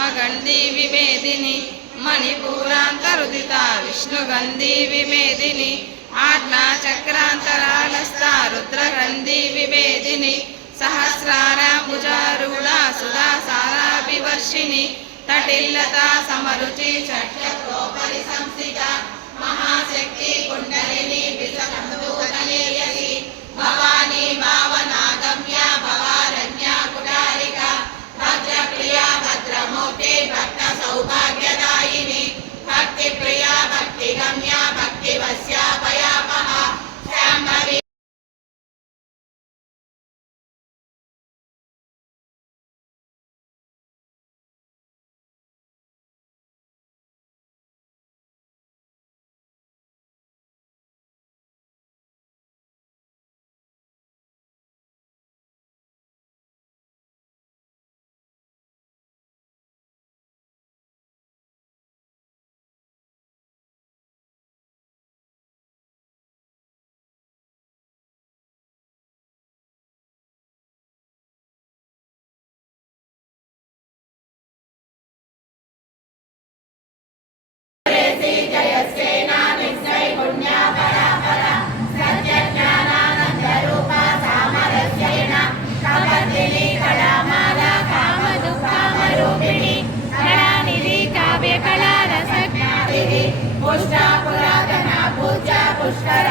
पद्मगंधी विमेदिनी मणिपूरान्तरुदिता विष्णुगंधी विमेदिनी आज्ञाचक्रान्तरालस्ता रुद्रगंधी विमेदिनी सहस्राराम्बुजारूढा सुधासाराभिवर्षिणी तटिल्लता समरुचि षट्चक्रोपरि संस्थिता महाशक्ति कुण्डलिनी विसम्भूतनेयसी भवानी भावनागम्या भवारण्या कुटारिका भद्रप्रिया भद्रमूर्ते भक्त सौभाग्यदायिनी भक्तिप्रिया भक्तिगम्या भक्तिवस्या भयापहा शाम्भवी पुष्करा